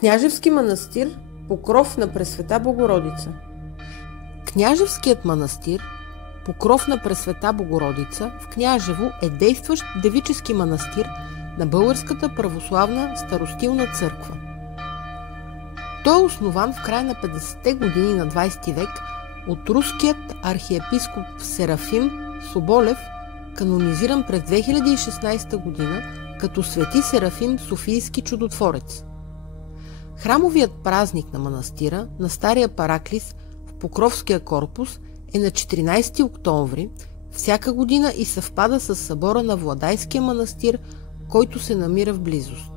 Княжевски манастир, покров на Пресвета Богородица. Княжевският манастир, покров на Пресвета Богородица в Княжево е действащ девически манастир на Българската православна старостилна църква. Той е основан в края на 50-те години на 20 век от руският архиепископ Серафим Соболев, канонизиран през 2016 година като Свети Серафим Софийски чудотворец. Храмовият празник на манастира на Стария Параклис в Покровския корпус е на 14 октомври всяка година и съвпада с събора на Владайския манастир, който се намира в близост.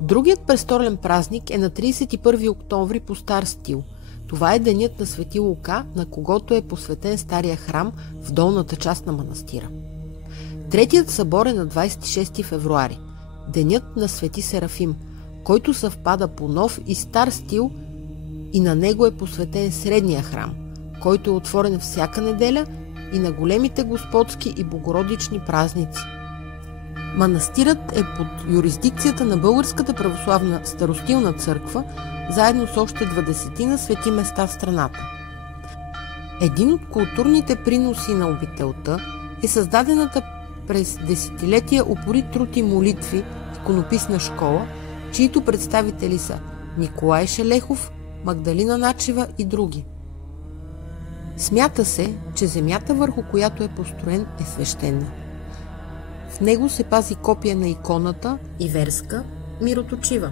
Другият престолен празник е на 31 октомври по стар стил. Това е денят на Свети Лука, на когото е посветен стария храм в долната част на манастира. Третият събор е на 26 февруари, денят на Свети Серафим, който съвпада по нов и стар стил и на него е посветен средния храм, който е отворен всяка неделя и на големите господски и богородични празници. Манастирът е под юрисдикцията на Българската православна старостилна църква, заедно с още 20 свети места в страната. Един от културните приноси на обителта е създадената през десетилетия упорит труд и молитви иконописна школа, чието представители са Николай Шелехов, Магдалина Начева и други. Смята се, че земята, върху която е построен, е свещена. В него се пази копия на иконата Иверска Мироточива,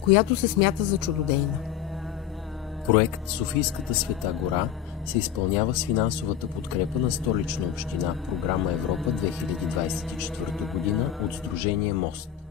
която се смята за чудодейна. Проект Софийската Света гора се изпълнява с финансовата подкрепа на Столична община, програма Европа 2024 година от Сдружение Мост.